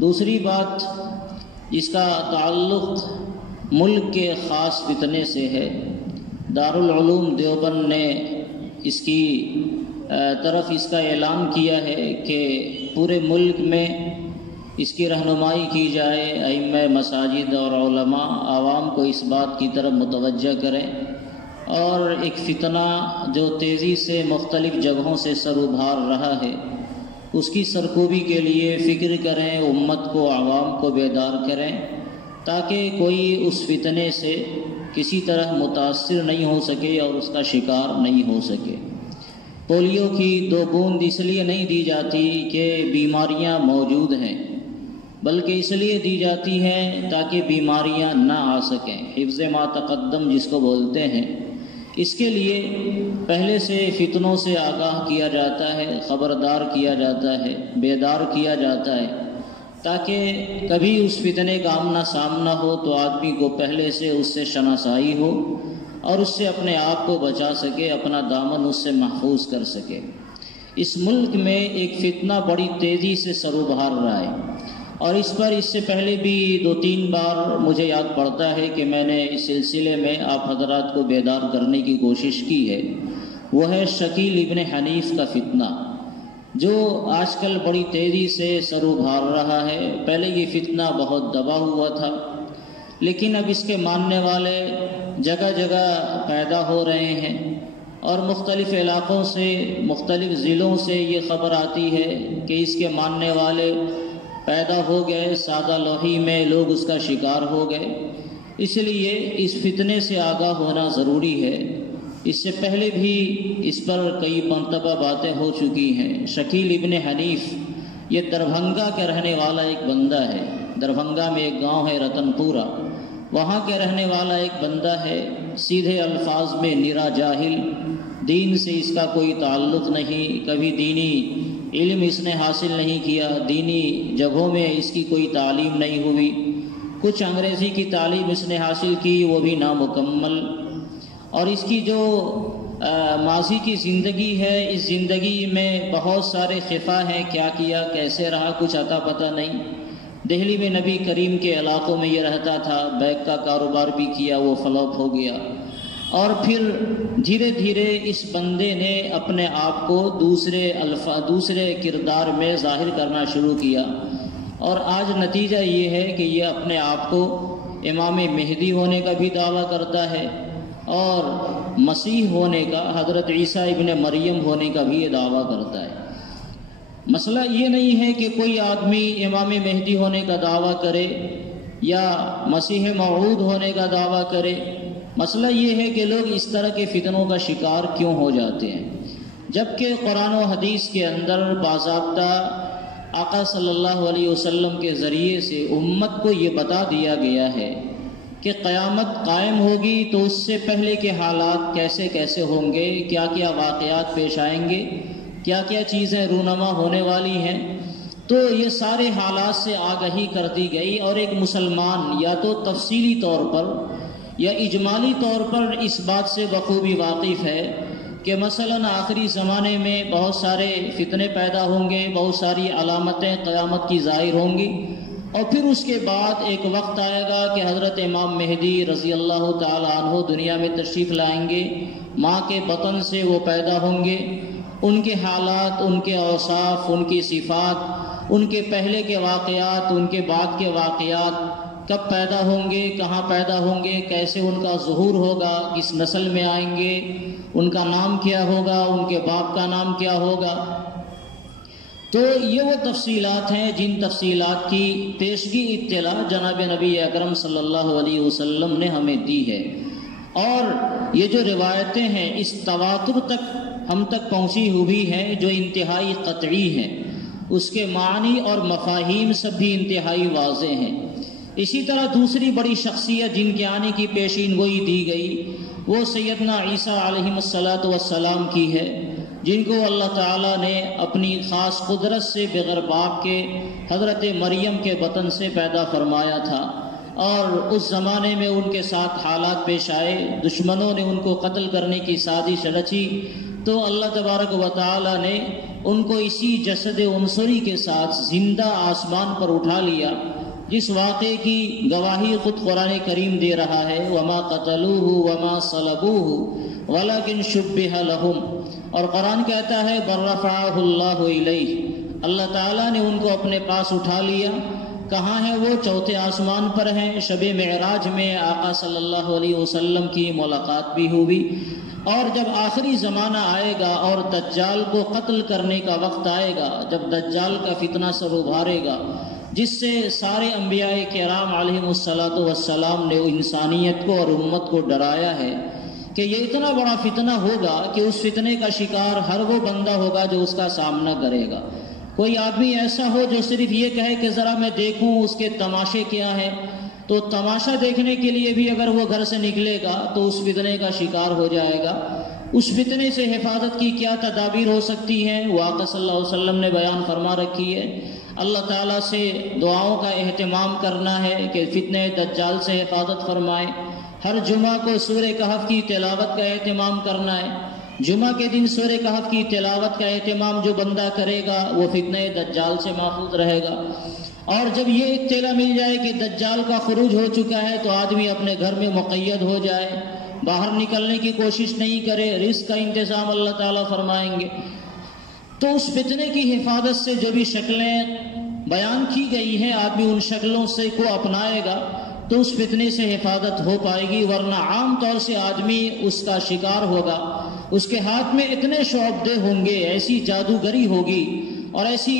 دوسری بات، اس کا تعلق ملک کے خاص فتنے سے ہے۔ دارالعلوم دیوبند نے اس کی طرف اس کا اعلان کیا ہے کہ پورے ملک میں اس کی رہنمائی کی جائے، ائمہ مساجد اور علماء عوام کو اس بات کی طرف متوجہ کریں، اور ایک فتنہ جو تیزی سے مختلف جگہوں سے سر ابھار رہا ہے اس کی سرکوبی کے لیے فکر کریں، امت کو، عوام کو بیدار کریں، تاکہ کوئی اس فتنے سے کسی طرح متاثر نہیں ہو سکے اور اس کا شکار نہیں ہو سکے۔ پولیو کی 2 بوند اس لیے نہیں دی جاتی کہ بیماریاں موجود ہیں، بلکہ اس لیے دی جاتی ہیں تاکہ بیماریاں نہ آ سکیں، حفظ ما تقدم جس کو بولتے ہیں۔ اس کے لیے پہلے سے فتنوں سے آگاہ کیا جاتا ہے، خبردار کیا جاتا ہے، بیدار کیا جاتا ہے، تاکہ کبھی اس فتنے کا آمنا سامنا ہو تو آدمی کو پہلے سے اس سے شناسائی ہو اور اس سے اپنے آپ کو بچا سکے، اپنا دامن اس سے محفوظ کر سکے۔ اس ملک میں ایک فتنہ بڑی تیزی سے سر ابھار رہا ہے، اور اس پر اس سے پہلے بھی 2-3 بار مجھے یاد پڑتا ہے کہ میں نے اس سلسلے میں آپ حضرات کو بیدار کرنے کی کوشش کی ہے۔ وہ ہے شکیل ابن حنیف کا فتنہ، جو آج کل بڑی تیزی سے سر ابھار رہا ہے۔ پہلے یہ فتنہ بہت دبا ہوا تھا، لیکن اب اس کے ماننے والے جگہ جگہ پیدا ہو رہے ہیں، اور مختلف علاقوں سے، مختلف ضلعوں سے یہ خبر آتی ہے کہ اس کے ماننے والے پیدا ہو گئے، سادہ لوہی میں لوگ اس کا شکار ہو گئے۔ اس لیے اس فتنے سے آگاہ ہونا ضروری ہے۔ اس سے پہلے بھی اس پر کئی مرتبہ باتیں ہو چکی ہیں۔ شکیل ابن حنیف یہ دربھنگا کا رہنے والا ایک بندہ ہے۔ دربھنگا میں ایک گاؤں ہے رتن پورہ، وہاں کے رہنے والا ایک بندہ ہے، سیدھے الفاظ میں نرا جاہل، دین سے اس کا کوئی تعلق نہیں، کبھی دینی علم اس نے حاصل نہیں کیا، دینی جگہوں میں اس کی کوئی تعلیم نہیں ہوئی، کچھ انگریزی کی تعلیم اس نے حاصل کی وہ بھی نامکمل، اور اس کی جو ماضی کی زندگی ہے، اس زندگی میں بہت سارے خفا ہیں، کیا کیا، کیسے رہا، کچھ عطا پتہ نہیں۔ دہلی میں نبی کریم کے علاقوں میں یہ رہتا تھا، بیگ کا کاروبار بھی کیا، وہ فلوپ ہو گیا، اور پھر دھیرے دھیرے اس بندے نے اپنے آپ کو دوسرے کردار میں ظاہر کرنا شروع کیا، اور آج نتیجہ یہ ہے کہ یہ اپنے آپ کو امام مہدی ہونے کا بھی دعویٰ کرتا ہے، اور مسیح ہونے کا، حضرت عیسیٰ ابن مریم ہونے کا بھی یہ دعویٰ کرتا ہے۔ مسئلہ یہ نہیں ہے کہ کوئی آدمی امام مہدی ہونے کا دعویٰ کرے یا مسیح موعود ہونے کا دعویٰ کرے، مسئلہ یہ ہے کہ لوگ اس طرح کے فتنوں کا شکار کیوں ہو جاتے ہیں، جبکہ قرآن و حدیث کے اندر باضابطہ آقا صلی اللہ علیہ وسلم کے ذریعے سے امت کو یہ بتا دیا گیا ہے کہ قیامت قائم ہوگی تو اس سے پہلے کے حالات کیسے کیسے ہوں گے، کیا کیا واقعات پیش آئیں گے، کیا کیا چیزیں رونما ہونے والی ہیں۔ تو یہ سارے حالات سے آگہی کر دی گئی، اور ایک مسلمان یا تو تفصیلی طور پر یا اجمالی طور پر اس بات سے بخوبی واقف ہے کہ مثلاً آخری زمانے میں بہت سارے فتنے پیدا ہوں گے، بہت ساری علامتیں قیامت کی ظاہر ہوں گی، اور پھر اس کے بعد ایک وقت آئے گا کہ حضرت امام مہدی رضی اللہ تعالی عنہ دنیا میں تشریف لائیں گے، ماں کے بطن سے وہ پیدا ہوں گے، ان کے حالات، ان کے اوصاف، ان کی صفات، ان کے پہلے کے واقعات، ان کے بعد کے واقعات، کب پیدا ہوں گے، کہاں پیدا ہوں گے، کیسے ان کا ظہور ہوگا، کس نسل میں آئیں گے، ان کا نام کیا ہوگا، ان کے باپ کا نام کیا ہوگا۔ تو یہ وہ تفصیلات ہیں جن تفصیلات کی پیشگی اطلاع جناب نبی اکرم صلی اللہ علیہ وسلم نے ہمیں دی ہے، اور یہ جو روایتیں ہیں اس تواتر تک ہم تک پہنچی ہوئی ہیں جو انتہائی قطعی ہیں، اس کے معنی اور مفاہیم سب بھی انتہائی واضح ہیں۔ اسی طرح دوسری بڑی شخصیت جن کے آنے کی پیشین گوئی دی گئی وہ سیدنا عیسیٰ علیہ السلام کی ہے، جن کو اللہ تعالیٰ نے اپنی خاص قدرت سے بغیر باپ کے حضرت مریم کے بطن سے پیدا فرمایا تھا، اور اس زمانے میں ان کے ساتھ حالات پیش آئے، دشمنوں نے ان کو قتل کرنے کی سازش رچی، تو اللہ تبارک و تعالی نے ان کو اسی جسد عنصری کے ساتھ زندہ آسمان پر اٹھا لیا، جس واقعے کی گواہی خود قرآن کریم دے رہا ہے، وما قتلوہ وما صلبوہ ولکن شبہ لہم، اور قرآن کہتا ہے بل رفعہ اللہ الیہ، اللہ تعالیٰ نے ان کو اپنے پاس اٹھا لیا۔ کہاں ہے وہ؟ چوتھے آسمان پر ہیں۔ شب معراج میں آقا صلی اللہ علیہ وسلم کی ملاقات بھی ہوئی، اور جب آخری زمانہ آئے گا اور دجال کو قتل کرنے کا وقت آئے گا، جب دجال کا فتنہ سر ابھارے گا، جس سے سارے انبیاء کرام علیہم السلام نے انسانیت کو اور امت کو ڈرایا ہے کہ یہ اتنا بڑا فتنہ ہوگا کہ اس فتنے کا شکار ہر وہ بندہ ہوگا جو اس کا سامنا کرے گا۔ کوئی آدمی ایسا ہو جو صرف یہ کہے کہ ذرا میں دیکھوں اس کے تماشے کیا ہے، تو تماشا دیکھنے کے لیے بھی اگر وہ گھر سے نکلے گا تو اس فتنے کا شکار ہو جائے گا۔ اس فتنے سے حفاظت کی کیا تدابیر ہو سکتی ہیں؟ وہ آقا صلی اللہ علیہ وسلم نے بیان فرما رکھی ہے۔ اللہ تعالیٰ سے دعاؤں کا اہتمام کرنا ہے کہ فتنہ دجال سے حفاظت فرمائے۔ ہر جمعہ کو سورہ کہف کی تلاوت کا اہتمام کرنا ہے۔ جمعہ کے دن سورہ کہف کی تلاوت کا اہتمام جو بندہ کرے گا وہ فتنہ دجال سے محفوظ رہے گا۔ اور جب یہ اطلاع مل جائے کہ دجال کا خروج ہو چکا ہے تو آدمی اپنے گھر میں مقید ہو جائے، باہر نکلنے کی کوشش نہیں کرے، رزق کا انتظام اللہ تعالیٰ فرمائیں گے۔ تو اس فتنے کی حفاظت سے جو بھی شکلیں بیان کی گئی ہیں، آدمی ان شکلوں سے کو اپنائے گا تو اس فتنے سے حفاظت ہو پائے گی، ورنہ عام طور سے آدمی اس کا شکار ہوگا۔ اس کے ہاتھ میں اتنے شعبدے ہوں گے، ایسی جادوگری ہوگی اور ایسی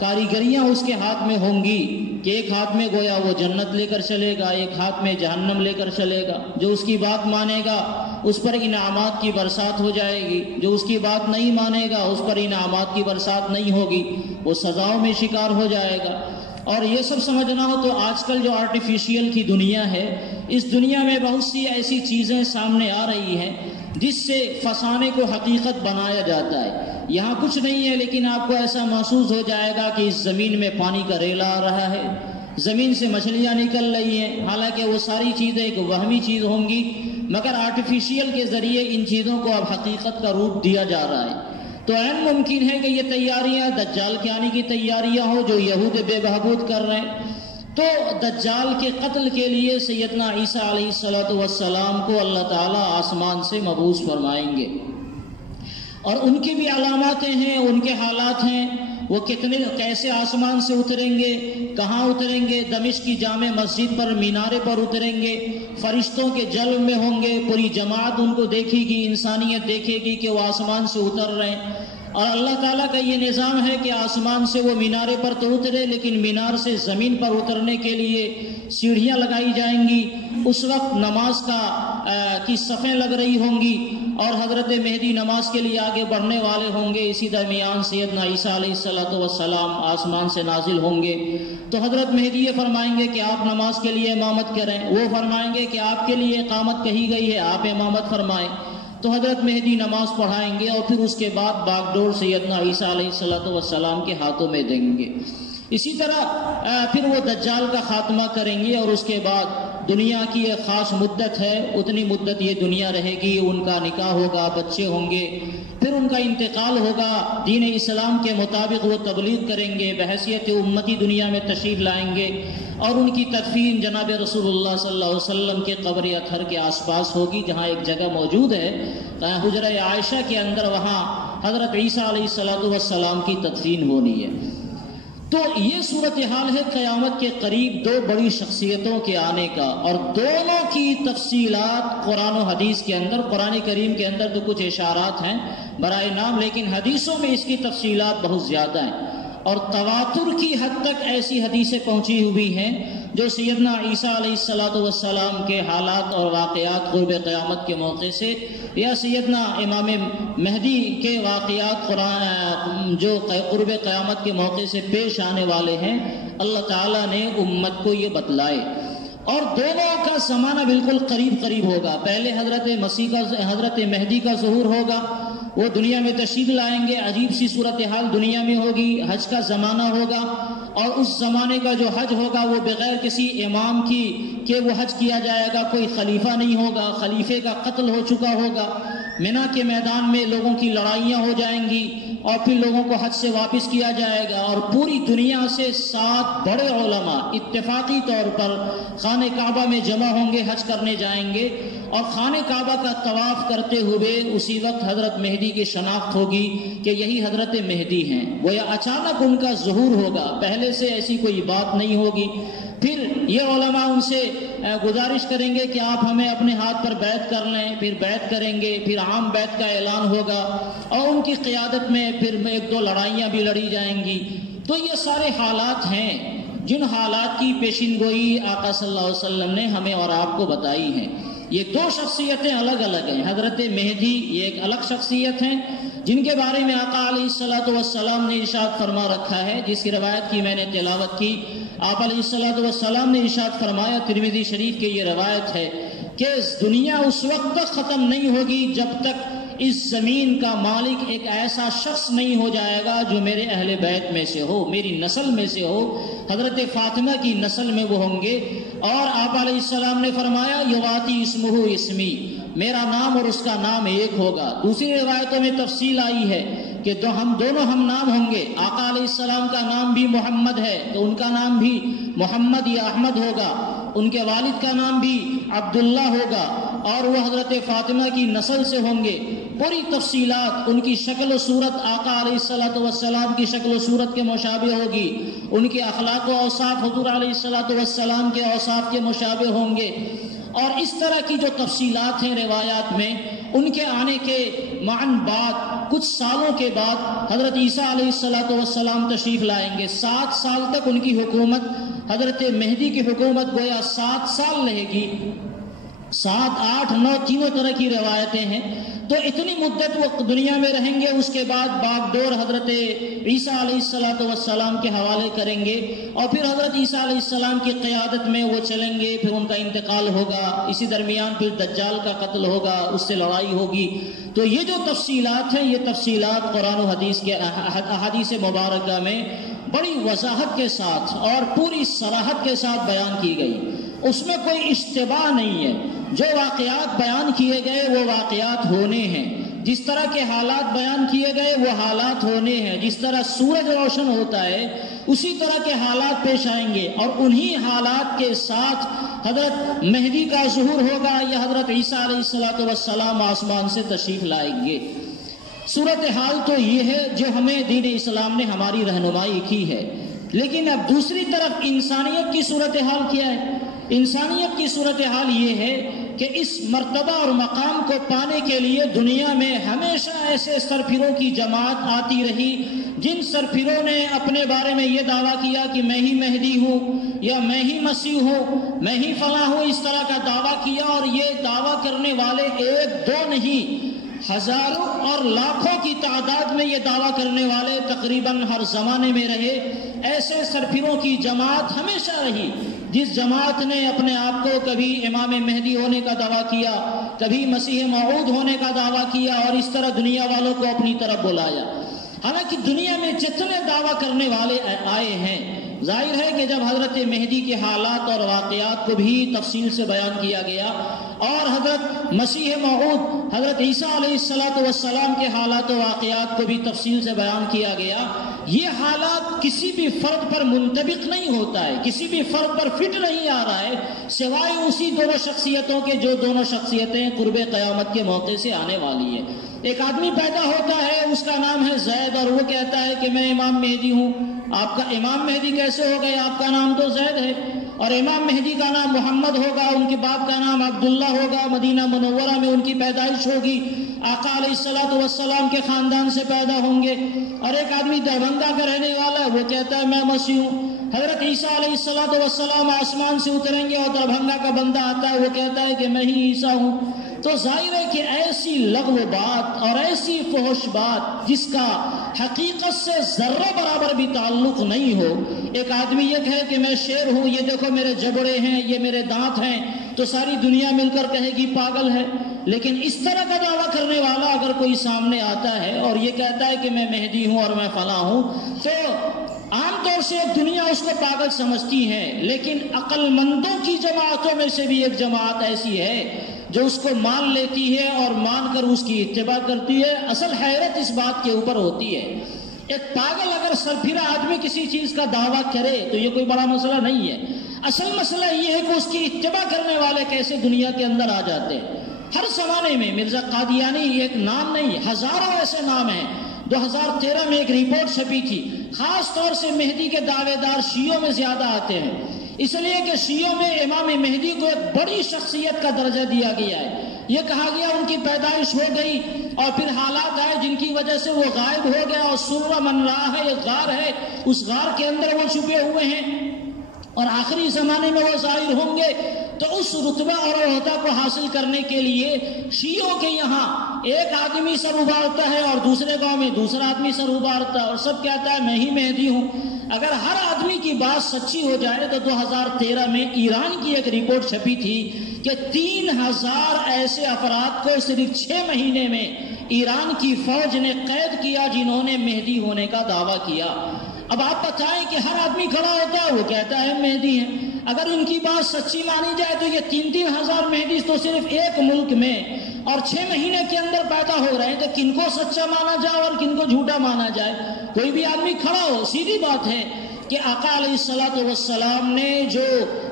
کاریگریاں اس کے ہاتھ میں ہوں گی کہ ایک ہاتھ میں گویا وہ جنت لے کر چلے گا، ایک ہاتھ میں جہنم لے کر چلے گا۔ جو اس کی بات مانے گا اس پر انعامات کی برسات ہو جائے گی، جو اس کی بات نہیں مانے گا اس پر انعامات کی برسات نہیں ہوگی، وہ سزاؤں میں شکار ہو جائے گا۔ اور یہ سب سمجھنا ہو تو آج کل جو آرٹیفیشیل کی دنیا ہے، اس دنیا میں بہت سی ایسی چیزیں سامنے آ رہی ہیں جس سے فسانے کو حقیقت بنایا جاتا ہے۔ یہاں کچھ نہیں ہے لیکن آپ کو ایسا محسوس ہو جائے گا کہ اس زمین میں پانی کا ریلا آ رہا ہے، زمین سے مچھلیاں نکل رہی ہیں، حالانکہ وہ ساری چیزیں ایک وہمی چیز ہوں گی، مگر آرٹیفیشیل کے ذریعے ان چیزوں کو اب حقیقت کا روپ دیا جا رہا ہے۔ تو عین ممکن ہے کہ یہ تیاریاں دجال کے آنے کی تیاریاں ہوں جو یہود بے بہبود کر رہے ہیں۔ تو دجال کے قتل کے لیے سیدنا عیسیٰ علیہ السلام کو اللہ تعالیٰ آسمان سے مبعوث فرمائیں گے، اور ان کی بھی علاماتیں ہیں، ان کے حالات ہیں، وہ کیسے آسمان سے اتریں گے، کہاں اتریں گے؟ دمشق کی جامع مسجد پر مینارے پر اتریں گے، فرشتوں کے جلوے میں ہوں گے، پوری جماعت ان کو دیکھے گی، انسانیت دیکھے گی کہ وہ آسمان سے اتر رہے ہیں۔ اور اللہ تعالیٰ کا یہ نظام ہے کہ آسمان سے وہ مینارے پر تو اترے، لیکن مینار سے زمین پر اترنے کے لیے سیڑھیاں لگائی جائیں گی۔ اس وقت نماز کی صفیں لگ رہی ہوں گی اور حضرت مہدی نماز کے لیے آگے بڑھنے والے ہوں گے۔ اسی درمیان سیدنا عیسیٰ علیہ السلام آسمان سے نازل ہوں گے، تو حضرت مہدی یہ فرمائیں گے کہ آپ نماز کے لیے امامت کریں، وہ فرمائیں گے کہ آپ کے لیے اقامت کہی گئی ہے، آپ امامت فرمائیں۔ تو حضرت مہدی نماز پڑھائیں گے اور پھر اس کے بعد باغ ڈور سیدنا عیسیٰ علیہ السلام کے ہاتھوں میں دیں گے۔ اسی طرح پھر وہ دجال کا خاتمہ کریں گے، اور اس کے بعد دنیا کی ایک خاص مدت ہے، اتنی مدت یہ دنیا رہے گی، ان کا نکاح ہوگا، بچے ہوں گے، پھر ان کا انتقال ہوگا، دین اسلام کے مطابق وہ تبلیغ کریں گے، بحیثیت امتی دنیا میں تشریف لائیں گے، اور ان کی تدفین جناب رسول اللہ صلی اللہ علیہ وسلم کے قبر اطہر کے آس پاس ہوگی، جہاں ایک جگہ موجود ہے حجرہ عائشہ کے اندر، وہاں حضرت عیسیٰ علیہ السلام کی تدفین ہونی ہے۔ تو یہ صورتحال ہے قیامت کے قریب دو بڑی شخصیتوں کے آنے کا، اور دونوں کی تفصیلات قرآن و حدیث کے اندر، قرآن کریم کے اندر تو کچھ اشارات ہیں برائے نام، لیکن حدیثوں میں اس کی تفصیلات بہت زیادہ ہیں، اور تواتر کی حد تک ایسی حدیثیں پہنچی ہوئی ہیں جو سیدنا عیسیٰ علیہ السلام کے حالات اور واقعات قرب قیامت کے موقع سے، یا سیدنا امام مہدی کے واقعات قرآن جو قرب قیامت کے موقع سے پیش آنے والے ہیں، اللہ تعالیٰ نے امت کو یہ بتلائے۔ اور دونوں کا زمانہ بالکل قریب قریب ہوگا۔ پہلے حضرت مہدی کا ظہور ہوگا، وہ دنیا میں تشریف لائیں گے، عجیب سی صورتحال دنیا میں ہوگی، حج کا زمانہ ہوگا، اور اس زمانے کا جو حج ہوگا وہ بغیر کسی امام کی کہ وہ حج کیا جائے گا، کوئی خلیفہ نہیں ہوگا، خلیفے کا قتل ہو چکا ہوگا، مینا کے میدان میں لوگوں کی لڑائیاں ہو جائیں گی اور پھر لوگوں کو حج سے واپس کیا جائے گا، اور پوری دنیا سے 7 بڑے علماء اتفاقی طور پر خانہ کعبہ میں جمع ہوں گے، حج کرنے جائیں گے، اور خانہ کعبہ کا طواف کرتے ہوئے اسی وقت حضرت مہدی کی شناخت ہوگی کہ یہی حضرت مہدی ہیں۔ گویا اچانک ان کا ظہور ہوگا، پہلے سے ایسی کوئی بات نہیں ہوگی۔ پھر یہ علماء ان سے گزارش کریں گے کہ آپ ہمیں اپنے ہاتھ پر بیعت کر لیں، پھر بیعت کریں گے، پھر عام بیعت کا اعلان ہوگا، اور ان کی قیادت میں پھر 1-2 لڑائیاں بھی لڑی جائیں گی۔ تو یہ سارے حالات ہیں جن حالات کی پیشین گوئی آقا صلی اللہ علیہ وسلم نے ہمیں اور آپ کو بتائی ہیں۔ یہ 2 شخصیتیں الگ الگ ہیں۔ حضرت مہدی یہ ایک الگ شخصیت ہیں جن کے بارے میں آقا علیہ الصلوۃ والسلام نے ارشاد فرما رکھا ہے، جس کی روایت کی میں نے تلاوت کی۔ آپ علیہ الصلوۃ والسلام نے ارشاد فرمایا، ترمذی شریف کی یہ روایت ہے کہ دنیا اس وقت تک ختم نہیں ہوگی جب تک اس زمین کا مالک ایک ایسا شخص نہیں ہو جائے گا جو میرے اہل بیت میں سے ہو، میری نسل میں سے ہو۔ حضرت فاطمہ کی نسل میں وہ ہوں گے، اور آپ علیہ السلام نے فرمایا یواتی اسمہ اسمی، میرا نام اور اس کا نام ایک ہوگا۔ دوسری روایتوں میں تفصیل آئی ہے کہ ہم دونوں ہم نام ہوں گے۔ آقا علیہ السلام کا نام بھی محمد ہے تو ان کا نام بھی محمد یا احمد ہوگا، ان کے والد کا نام بھی عبداللہ ہوگا، اور وہ حضرت فاطمہ کی نسل سے ہوں گے۔ پوری تفصیلات، ان کی شکل و صورت آقا علیہ الصلوۃ والسلام کی شکل و صورت کے مشابہ ہوگی، ان کے اخلاق و اوصاف حضور علیہ الصلوۃ والسلام کے اوصاف کے مشابہ ہوں گے، اور اس طرح کی جو تفصیلات ہیں روایات میں، ان کے آنے کے معاً بعد کچھ سالوں کے بعد حضرت عیسیٰ علیہ الصلوۃ والسلام تشریف لائیں گے۔ 7 سال تک ان کی حکومت، حضرت مہدی کی حکومت گویا 7 سال رہے گی۔ 7، 8، 9 تینوں طرح کی روایتیں ہیں۔ تو اتنی مدت وہ دنیا میں رہیں گے، اس کے بعد باغ ڈور حضرت عیسیٰ علیہ الصلوۃ والسلام کے حوالے کریں گے، اور پھر حضرت عیسیٰ علیہ السلام کی قیادت میں وہ چلیں گے، پھر ان کا انتقال ہوگا۔ اسی درمیان پھر دجال کا قتل ہوگا، اس سے لڑائی ہوگی۔ تو یہ جو تفصیلات ہیں، یہ تفصیلات قرآن و حدیث کے احادیث مبارکہ میں بڑی وضاحت کے ساتھ اور پوری صراحت کے ساتھ بیان کی گئی۔ اس میں کوئی اشتباہ نہیں ہے۔ جو واقعات بیان کیے گئے وہ واقعات ہونے ہیں، جس طرح کے حالات بیان کیے گئے وہ حالات ہونے ہیں۔ جس طرح سورج روشن ہوتا ہے اسی طرح کے حالات پیش آئیں گے، اور انہی حالات کے ساتھ حضرت مہدی کا ظہور ہوگا یا حضرت عیسیٰ علیہ الصلوۃ والسلام آسمان سے تشریف لائیں گے۔ صورتحال تو یہ ہے جو ہمیں دین اسلام نے ہماری رہنمائی کی ہے، لیکن اب دوسری طرف انسانیت کی صورتحال کیا ہے؟ انسانیت کی صورتحال یہ ہے کہ اس مرتبہ اور مقام کو پانے کے لیے دنیا میں ہمیشہ ایسے سرفروں کی جماعت آتی رہی جن سرفروں نے اپنے بارے میں یہ دعویٰ کیا کہ میں ہی مہدی ہوں، یا میں ہی مسیح ہوں، میں ہی فلاں ہوں، اس طرح کا دعویٰ کیا۔ اور یہ دعویٰ کرنے والے 1-2 نہیں، ہزاروں اور لاکھوں کی تعداد میں یہ دعویٰ کرنے والے تقریباً ہر زمانے میں رہے۔ ایسے سرفروں کی جماعت ہمیشہ رہی جس جماعت نے اپنے آپ کو کبھی امام مہدی ہونے کا دعویٰ کیا، کبھی مسیح موعود ہونے کا دعویٰ کیا، اور اس طرح دنیا والوں کو اپنی طرف بلایا۔ حالانکہ دنیا میں جتنے دعویٰ کرنے والے آئے ہیں، ظاہر ہے کہ جب حضرت مہدی کے حالات اور واقعات کو بھی تفصیل سے بیان کیا گیا، اور حضرت مسیح موعود حضرت عیسیٰ علیہ الصلوۃ والسلام کے حالات و واقعات کو بھی تفصیل سے بیان کیا گیا، یہ حالات کسی بھی فرد پر منطبق نہیں ہوتا ہے، کسی بھی فرد پر فٹ نہیں آ رہا ہے، سوائے اسی دونوں شخصیتوں کے جو دونوں شخصیتیں قرب قیامت کے موقع سے آنے والی ہیں۔ ایک آدمی پیدا ہوتا ہے، اس کا نام ہے زید، اور وہ کہتا ہے کہ میں امام مہدی ہوں۔ آپ کا امام مہدی کیسے ہو گئے؟ آپ کا نام تو زید ہے، اور امام مہدی کا نام محمد ہوگا، ان کے باپ کا نام عبداللہ ہوگا، مدینہ منورہ میں ان کی پیدائش ہوگی، آقا علیہ الصلوۃ والسلام کے خاندان سے پیدا ہوں گے۔ اور ایک آدمی دربھنگہ کا رہنے والا ہے، وہ کہتا ہے میں مسیح ہوں۔ حضرت عیسیٰ علیہ الصلوۃ والسلام آسمان سے اتریں گے، اور دربھنگہ کا بندہ آتا ہے، وہ کہتا ہے کہ میں ہی عیسیٰ ہوں۔ تو ظاہر ہے کہ ایسی لغو بات اور ایسی فحش بات جس کا حقیقت سے ذرہ برابر بھی تعلق نہیں ہو، ایک آدمی یہ کہے کہ میں شیر ہوں، یہ دیکھو میرے جبڑے ہیں، یہ میرے دانت ہیں، تو ساری دنیا مل کر کہے گی پاگل ہے۔ لیکن اس طرح کا دعویٰ کرنے والا اگر کوئی سامنے آتا ہے اور یہ کہتا ہے کہ میں مہدی ہوں اور میں فلاں ہوں، تو عام طور سے دنیا اس کو پاگل سمجھتی ہے، لیکن عقل مندوں کی جماعتوں میں سے بھی ایک جماعت ایسی ہے جو اس کو مان لیتی ہے اور مان کر اس کی اتباع کرتی ہے۔ اصل حیرت اس بات کے اوپر ہوتی ہے، ایک پاگل اگر سرپھرا آدمی کسی چیز کا دعویٰ کرے تو یہ کوئی بڑا مسئلہ نہیں ہے، اصل مسئلہ یہ ہے کہ اس کی اتباع کرنے والے کیسے دنیا کے اندر آ جاتے ہیں۔ ہر زمانے میں مرزا قادیانی ایک نام نہیں، ہزاروں ایسے نام ہیں۔ 2013 میں ایک رپورٹ چھپی تھی، خاص طور سے مہدی کے دعوے دار شیعوں میں زیادہ آتے ہیں، اس لیے کہ شیعوں میں امام مہدی کو ایک بڑی شخصیت کا درجہ دیا گیا ہے۔ یہ کہا گیا ان کی پیدائش ہو گئی اور پھر حالات آئے جن کی وجہ سے وہ غائب ہو گیا، اور سورہ من رہا ہے، ایک غار ہے، اس غار کے اندر وہ چھپے ہوئے ہیں اور آخری زمانے میں وہ ظاہر ہوں گے۔ تو اس رتبہ اور عہدہ کو حاصل کرنے کے لیے شیعوں کے یہاں ایک آدمی سر ابھارتا ہے اور دوسرے گاؤں میں دوسرا آدمی سر ابھارتا ہے اور سب کہتا ہے میں ہی مہدی ہوں۔ اگر ہر آدمی کی بات سچی ہو جائے تو 2013 میں ایران کی ایک رپورٹ چھپی تھی کہ 3000 ایسے افراد کو صرف 6 مہینے میں ایران کی فوج نے قید کیا جنہوں نے مہدی ہونے کا دعویٰ کیا۔ اب آپ بتائیں کہ ہر آدمی کھڑا ہوتا ہے وہ کہتا ہے مہدی ہیں، اگر ان کی بات سچی مانی جائے تو یہ 3,000 مہدی تو صرف ایک ملک میں اور 6 مہینے کے اندر پیدا ہو رہے ہیں، تو کن کو سچا مانا جائے اور کن کو جھوٹا مانا جائے؟ کوئی بھی آدمی کھڑا ہو، سیدھی بات ہے کہ آقا علیہ الصلوۃ والسلام نے جو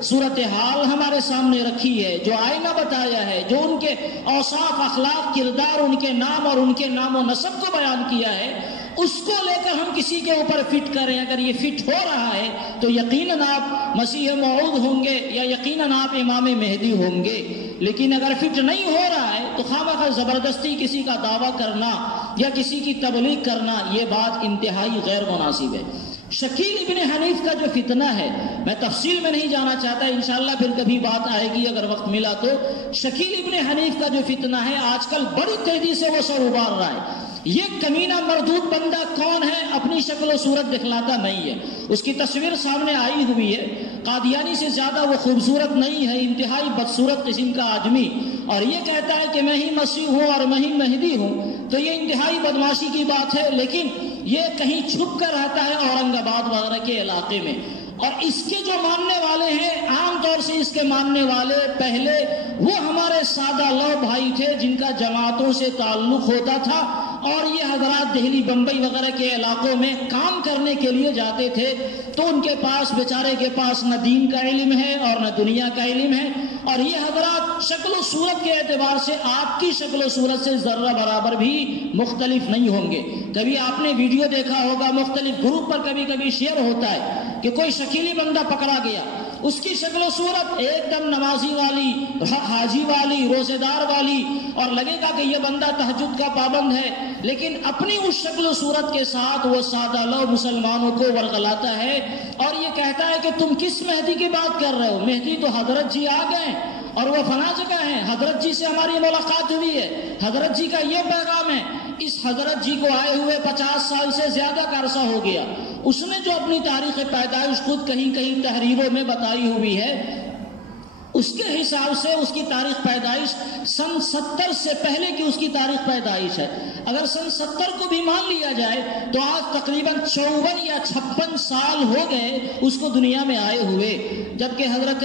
صورتحال ہمارے سامنے رکھی ہے، جو آئینہ بتایا ہے، جو ان کے اوصاف، اخلاق، کردار، ان کے نام اور ان کے نام و نسب کو بیان کیا ہے، اس کو لے کر ہم کسی کے اوپر فٹ کریں، اگر یہ فٹ ہو رہا ہے تو یقیناً آپ مسیح موعود ہوں گے یا یقیناً آپ امام مہدی ہوں گے، لیکن اگر فٹ نہیں ہو رہا ہے تو خواہ زبردستی کسی کا دعویٰ کرنا یا کسی کی تبلیغ کرنا یہ بات انتہائی غیر مناسب ہے۔ شکیل ابن حنیف کا جو فتنہ ہے، میں تفصیل میں نہیں جانا چاہتا، انشاءاللہ پھر کبھی بات آئے گی اگر وقت ملا تو۔ شکیل ابن حنیف کا جو فتنہ ہے آج کل بڑی تیزی سے وہ سر ابھار رہا ہے۔ یہ کمینہ مردود بندہ کون ہے؟ اپنی شکل و صورت دکھلاتا نہیں ہے، اس کی تصویر سامنے آئی ہوئی ہے، قادیانی سے زیادہ وہ خوبصورت نہیں ہے، انتہائی بدصورت قسم کا آدمی، اور یہ کہتا ہے کہ میں ہی مسیح ہوں اور میں ہی مہدی ہوں، تو یہ انتہائی بدماشی کی بات ہے۔ لیکن یہ کہیں چھپ کر رہتا ہے اورنگ آباد وغیرہ کے علاقے میں، اور اس کے جو ماننے والے ہیں عام طور سے اس کے ماننے والے پہلے وہ ہمارے سادہ لو بھائی تھے جن کا جماعتوں سے تعلق ہوتا تھا، اور یہ حضرات دہلی، بمبئی وغیرہ کے علاقوں میں کام کرنے کے لیے جاتے تھے، تو ان کے پاس بیچارے کے پاس نہ دین کا علم ہے اور نہ دنیا کا علم ہے، اور یہ حضرات شکل و صورت کے اعتبار سے آپ کی شکل و صورت سے ذرہ برابر بھی مختلف نہیں ہوں گے۔ کبھی آپ نے ویڈیو دیکھا ہوگا، مختلف گروپ پر کبھی کبھی شیئر ہوتا ہے کہ کوئی شکیلی بندہ پکڑا گیا، اس کی شکل و صورت ایک دم نمازی والی، حاجی والی، روزے دار والی، اور لگے گا کہ یہ بندہ تہجد کا پابند ہے، لیکن اپنی اس شکل و صورت کے ساتھ وہ سادہ لو مسلمانوں کو ورغلاتا ہے اور یہ کہتا ہے کہ تم کس مہدی کی بات کر رہے ہو؟ مہدی تو حضرت جی آ گئے اور وہ فلاں جگہ ہیں، حضرت جی سے ہماری ملاقات ہوئی ہے، حضرت جی کا یہ پیغام ہے۔ اس حضرت جی کو آئے ہوئے 50 سال سے زیادہ کا عرصہ ہو گیا، اس نے جو اپنی تاریخ پیدائش خود کہیں کہیں تحریروں میں بتائی ہوئی ہے، اس کے حساب سے اس کی تاریخ پیدائش سن 70 سے پہلے کی اس کی تاریخ پیدائش ہے۔ اگر سن 70 کو بھی مان لیا جائے تو آج تقریباً 54 یا 56 سال ہو گئے اس کو دنیا میں آئے ہوئے، جبکہ حضرت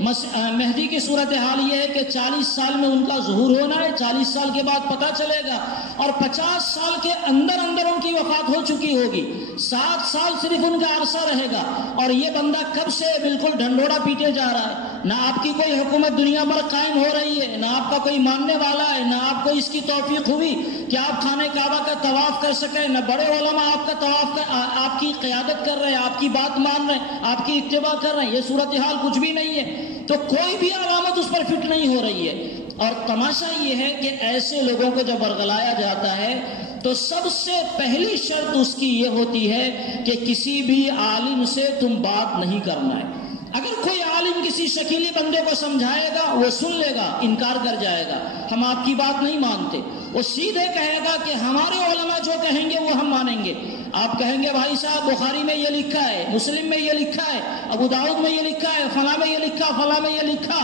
مہدی کی صورتحال یہ ہے کہ 40 سال میں ان کا ظہور ہونا ہے، 40 سال کے بعد پتہ چلے گا، اور 50 سال کے اندر اندر ان کی وفات ہو چکی ہوگی، 7 سال صرف ان کا عرصہ رہے گا، اور یہ بندہ کب سے بالکل ڈھنڈوڑا پیٹے جا رہا ہے، نہ آپ کی کوئی حکومت دنیا پر قائم ہو رہی ہے، نہ آپ کا کوئی ماننے والا ہے، نہ آپ کو اس کی توفیق ہوئی کہ آپ خانہ کعبہ کا طواف کر سکیں، نہ بڑے علماء آپ کا طواف آپ کی قیادت کر رہے ہیں، آپ کی بات مان رہے ہیں، آپ کی اتباع کر رہے ہیں، یہ صورتحال کچھ بھی نہیں ہے، تو کوئی بھی علامت اس پر فٹ نہیں ہو رہی ہے۔ اور تماشا یہ ہے کہ ایسے لوگوں کو جب ورغلایا جاتا ہے تو سب سے پہلی شرط اس کی یہ ہوتی ہے کہ کسی بھی عالم سے تم بات نہیں کرنا ہے۔ اگر کوئی عالم کسی شکیلی بندے کو سمجھائے گا وہ سن لے گا، انکار کر جائے گا، ہم آپ کی بات نہیں مانتے، وہ سیدھے کہے گا کہ ہمارے علماء جو کہیں گے وہ ہم مانیں گے۔ آپ کہیں گے بھائی صاحب بخاری میں یہ لکھا ہے، مسلم میں یہ لکھا ہے، ابو داؤد میں یہ لکھا ہے، فلاں میں یہ لکھا، فلاں میں یہ لکھا،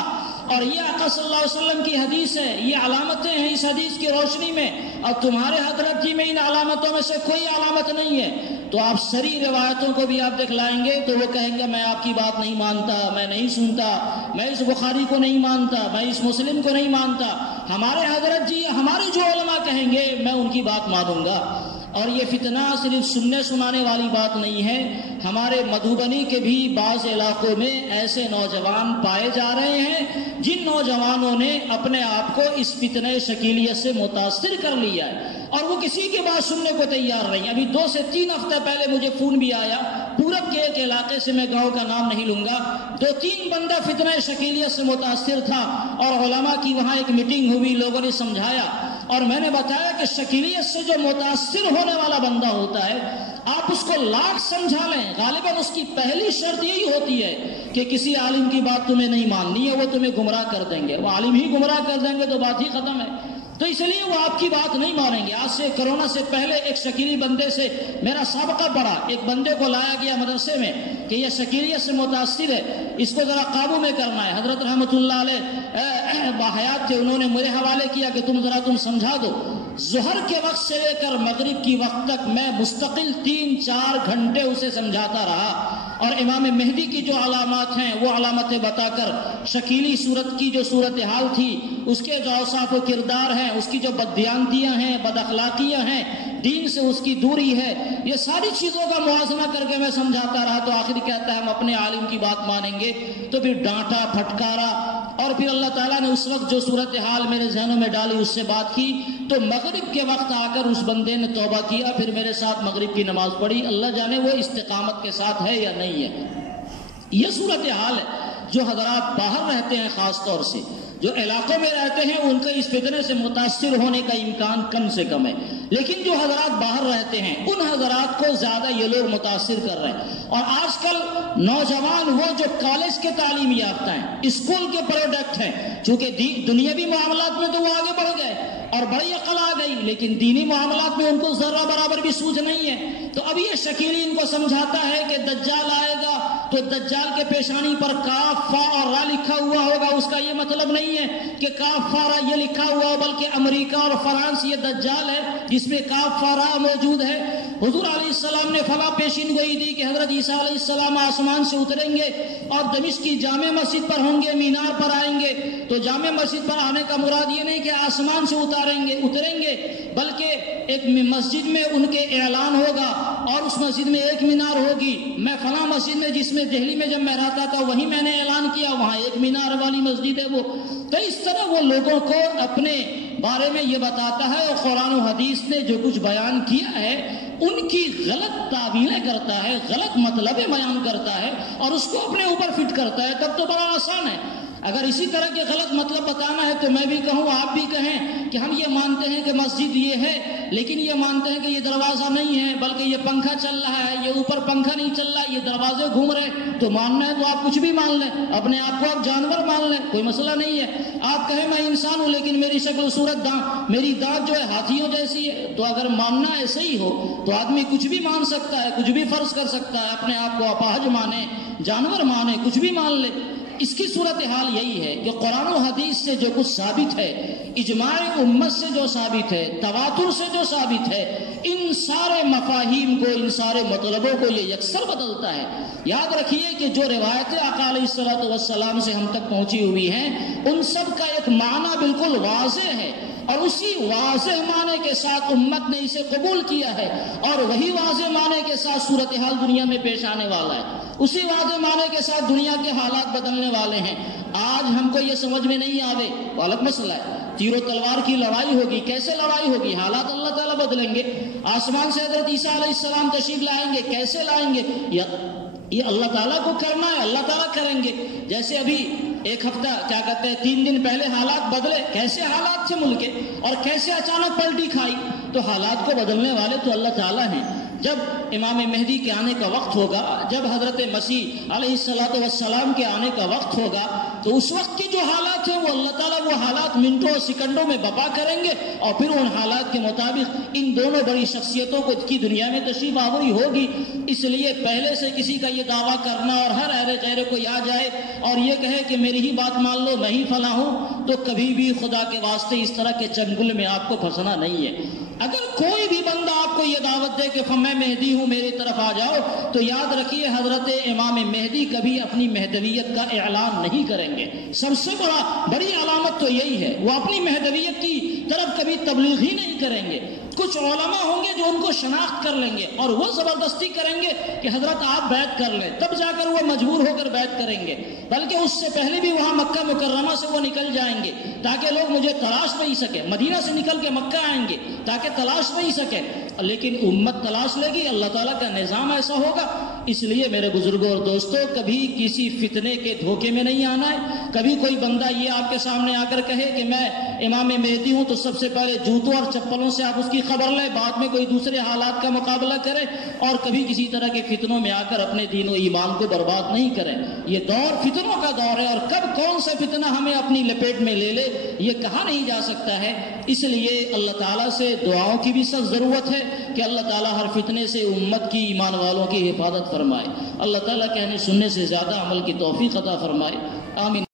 اور یہ آقا صلی اللہ علیہ وسلم کی حدیث ہے، یہ علامتیں ہیں اس حدیث کی روشنی میں، اور تمہارے حضرت جی میں ان علامتوں میں سے کوئی علامت نہیں ہے، تو آپ سری روایتوں کو بھی آپ دکھلائیں گے تو وہ کہیں گے میں آپ کی بات نہیں مانتا، میں نہیں سنتا، میں اس بخاری کو نہیں مانتا، میں اس مسلم کو نہیں مانتا، ہمارے حضرت جی ہمارے جو علماء کہیں گے میں ان کی بات مانوں گا۔ اور یہ فتنہ صرف سننے سنانے والی بات نہیں ہے، ہمارے مدھوبنی کے بھی بعض علاقوں میں ایسے نوجوان پائے جا رہے ہیں جن نوجوانوں نے اپنے آپ کو اس فتنہ شکیلیت سے متاثر کر لیا ہے اور وہ کسی کی بات سننے کو تیار نہیں۔ ابھی 2 سے 3 ہفتے پہلے مجھے فون بھی آیا، پورب کے ایک علاقے سے، میں گاؤں کا نام نہیں لوں گا، 2-3 بندہ فتنہ شکیلیت سے متاثر تھا اور علماء کی وہاں ایک میٹنگ ہوئی، لوگوں نے سمجھایا اور میں نے بتایا کہ شکیلیت سے جو متاثر ہونے والا بندہ ہوتا ہے آپ اس کو لاکھ سمجھا لیں، غالباً اس کی پہلی شرط یہی ہوتی ہے کہ کسی عالم کی بات تمہیں نہیں ماننی ہے، وہ تمہیں گمراہ کر دیں گے، وہ عالم ہی گمراہ کر دیں گے تو بات ہی ختم ہے۔ تو اس لیے وہ آپ کی بات نہیں مانیں گے۔ آج سے کرونا سے پہلے ایک شکیلی بندے سے میرا سابقہ پڑا، ایک بندے کو لایا گیا مدرسے میں کہ یہ شکیلیت سے متاثر ہے، اس کو ذرا قابو میں کرنا ہے۔ حضرت رحمۃ اللہ علیہ باحیات تھے، انہوں نے میرے حوالے کیا کہ تم سمجھا دو۔ ظہر کے وقت سے لے کر مغرب کی وقت تک میں مستقل 3-4 گھنٹے اسے سمجھاتا رہا اور امام مہدی کی جو علامات ہیں وہ علامتیں بتا کر شکیلی صورت کی جو صورتحال تھی، اس کے جو اوصاف و کردار ہیں، اس کی جو بددیانتیاں ہیں، بد اخلاقیاں ہیں، دین سے اس کی دوری ہے، یہ ساری چیزوں کا موازنہ کر کے میں سمجھاتا رہا۔ تو آخر کہتا ہے ہم اپنے عالم کی بات مانیں گے، تو پھر ڈانٹا پھٹکارا اور پھر اللہ تعالیٰ نے اس وقت جو صورتحال میرے ذہنوں میں ڈالی اس سے بات کی۔ تو مغرب کے وقت آ کر اس بندے نے توبہ کیا، پھر میرے ساتھ مغرب کی نماز پڑھی۔ اللہ جانے وہ استقامت کے ساتھ ہے یا نہیں ہے۔ یہ صورتحال ہے۔ جو حضرات باہر رہتے ہیں، خاص طور سے جو علاقوں میں رہتے ہیں، ان کے اس فتنے سے متاثر ہونے کا امکان کم سے کم ہے، لیکن جو حضرات باہر رہتے ہیں ان حضرات کو زیادہ یہ لوگ متاثر کر رہے ہیں۔ اور آج کل نوجوان وہ جو کالج کے تعلیم یافتہ ہیں، اسکول کے پروڈکٹ ہیں، چونکہ دنیاوی معاملات میں تو وہ آگے بڑھ گئے اور بڑی عقل آ گئی، لیکن دینی معاملات میں ان کو ذرہ برابر بھی سوجھ نہیں ہے۔ تو اب یہ شکیلی ان کو سمجھاتا ہے کہ دجال آئے گا تو دجال کے پیشانی پر کاف فا اور را لکھا ہوا ہوگا، اس کا یہ مطلب نہیں ہے کہ کاف فا را یہ لکھا ہوا ہو، بلکہ امریکہ اور فرانس یہ دجال ہے جس میں کاف فا را موجود ہے۔ حضور علیہ السلام نے فلاں پیشین گوئی دی کہ حضرت عیسیٰ علیہ السلام آسمان سے اتریں گے اور دمشق کی جامع مسجد پر ہوں گے، مینار پر آئیں گے۔ تو جامع مسجد پر آنے کا مراد یہ نہیں کہ آسمان سے اتریں گے، بلکہ ایک مسجد میں ان کے اعلان ہوگا اور اس مسجد میں ایک مینار ہوگی۔ میں فلاں مسجد میں، جس میں دہلی میں جب میں رہتا تھا وہیں میں نے اعلان کیا، وہاں ایک مینار والی مسجد ہے وہ۔ تو اس طرح وہ لوگوں کو اپنے بارے میں یہ بتاتا ہے اور قرآن و حدیث نے جو کچھ بیان کیا ہے ان کی غلط تعبیریں کرتا ہے، غلط مطلب بیان کرتا ہے اور اس کو اپنے اوپر فٹ کرتا ہے۔ تب تو بڑا آسان ہے۔ اگر اسی طرح کے غلط مطلب بتانا ہے تو میں بھی کہوں، آپ بھی کہیں کہ ہم یہ مانتے ہیں کہ مسجد یہ ہے، لیکن یہ مانتے ہیں کہ یہ دروازہ نہیں ہے بلکہ یہ پنکھا چل رہا ہے، یہ اوپر پنکھا نہیں چل رہا، یہ دروازے گھوم رہے، تو ماننا ہے تو آپ کچھ بھی مان لیں، اپنے آپ کو آپ جانور مان لیں، کوئی مسئلہ نہیں ہے۔ آپ کہیں میں انسان ہوں لیکن میری شکل و صورت میری دانت جو ہے ہاتھیوں جیسی ہے، تو اگر ماننا ایسے ہی ہو تو آدمی کچھ بھی مان سکتا ہے، کچھ بھی فرض کر سکتا ہے، اپنے آپ کو اپاہج مانے، جانور مانے، کچھ بھی مان لے۔ اس کی صورتحال یہی ہے کہ قرآن و حدیث سے جو کچھ ثابت ہے، اجماع امت سے جو ثابت ہے، تواتر سے جو ثابت ہے، ان سارے مفاہیم کو، ان سارے مطلبوں کو یہ یکسر بدلتا ہے۔ یاد رکھیے کہ جو روایتیں آقا علیہ الصلوۃ والسلام سے ہم تک پہنچی ہوئی ہیں ان سب کا ایک معنی بالکل واضح ہے اور اسی واضح معنی کے ساتھ امت نے اسے قبول کیا ہے اور وہی واضح معنی کے ساتھ صورتحال دنیا میں پیش آنے والا ہے، اسی واضح معنی کے ساتھ دنیا کے حالات بدلنے والے ہیں۔ آج ہم کو یہ سمجھ میں نہیں آوے وہ الگ مسئلہ ہے، تیر و تلوار کی لڑائی ہوگی، کیسے لڑائی ہوگی، حالات اللہ تعالیٰ بدلیں گے، آسمان سے حضرت عیسیٰ علیہ السلام تشریف لائیں گے، کیسے لائیں گے، یہ اللہ تعالیٰ کو کرنا ہے، اللہ تعالیٰ کریں گے۔ جیسے ابھی ایک ہفتہ 3 دن پہلے حالات بدلے، کیسے حالات تھے ملک کے اور کیسے اچانک پلٹی کھائی، تو حالات کو بدلنے والے تو اللہ تعالیٰ ہیں۔ جب امام مہدی کے آنے کا وقت ہوگا، جب حضرت مسیح علیہ السلام کے آنے کا وقت ہوگا، تو اس وقت کی جو حالات ہیں وہ اللہ تعالیٰ وہ حالات منٹوں اور سیکنڈوں میں بپا کریں گے اور پھر ان حالات کے مطابق ان دونوں بڑی شخصیتوں کو کی دنیا میں تشریف آوری ہوگی۔ اس لیے پہلے سے کسی کا یہ دعویٰ کرنا اور ہر اہل چہرے کو آ جائے اور یہ کہے کہ میری ہی بات مان لو، میں ہی فلاں ہوں، تو کبھی بھی خدا کے واسطے اس طرح کے چنگل میں آپ کو پھنسنا نہیں ہے۔ اگر کوئی بھی بندہ آپ کو یہ دعوت دے کہ میں مہدی ہوں میری طرف آ جاؤ، تو یاد رکھیے حضرت امام مہدی کبھی اپنی مہدویت کا اعلان نہیں کریں گے۔ سب سے بڑی علامت تو یہی ہے، وہ اپنی مہدویت کی طرف کبھی تبلیغ ہی نہیں کریں گے۔ کچھ علماء ہوں گے جو ان کو شناخت کر لیں گے اور وہ زبردستی کریں گے کہ حضرت آپ بیعت کر لیں، تب جا کر وہ مجبور ہو کر بیعت کریں گے، بلکہ اس سے پہلے بھی وہاں مکہ مکرمہ سے وہ نکل جائیں گے تاکہ لوگ مجھے تلاش نہیں سکے، مدینہ سے نکل کے مکہ آئیں گے تاکہ تلاش نہیں سکے، لیکن امت تلاش لے گی، اللہ تعالیٰ کا نظام ایسا ہوگا۔ اس لیے میرے بزرگوں اور دوستوں، کبھی کسی فتنے کے دھوکے میں نہیں آنا ہے۔ کبھی کوئی بندہ یہ آپ کے سامنے آ کر کہے کہ میں امام مہدی ہوں، تو سب سے پہلے جوتوں اور چپلوں سے آپ اس کی خبر لیں، بعد میں کوئی دوسرے حالات کا مقابلہ کریں، اور کبھی کسی طرح کے فتنوں میں آ کر اپنے دین و ایمان کو برباد نہیں کریں۔ یہ دور فتنوں کا دور ہے، اور کب کون سا فتنہ ہمیں اپنی لپیٹ میں لے لے یہ کہا نہیں جا سکتا ہے۔ اس لیے اللہ تعالیٰ سے دعاؤں کی بھی سخت ضرورت ہے کہ اللہ تعالیٰ ہر فتنے سے امت کی، ایمان والوں کی حفاظت فرمائے۔ اللہ تعالیٰ کہنے سننے سے زیادہ عمل کی توفیق عطا فرمائے، آمین۔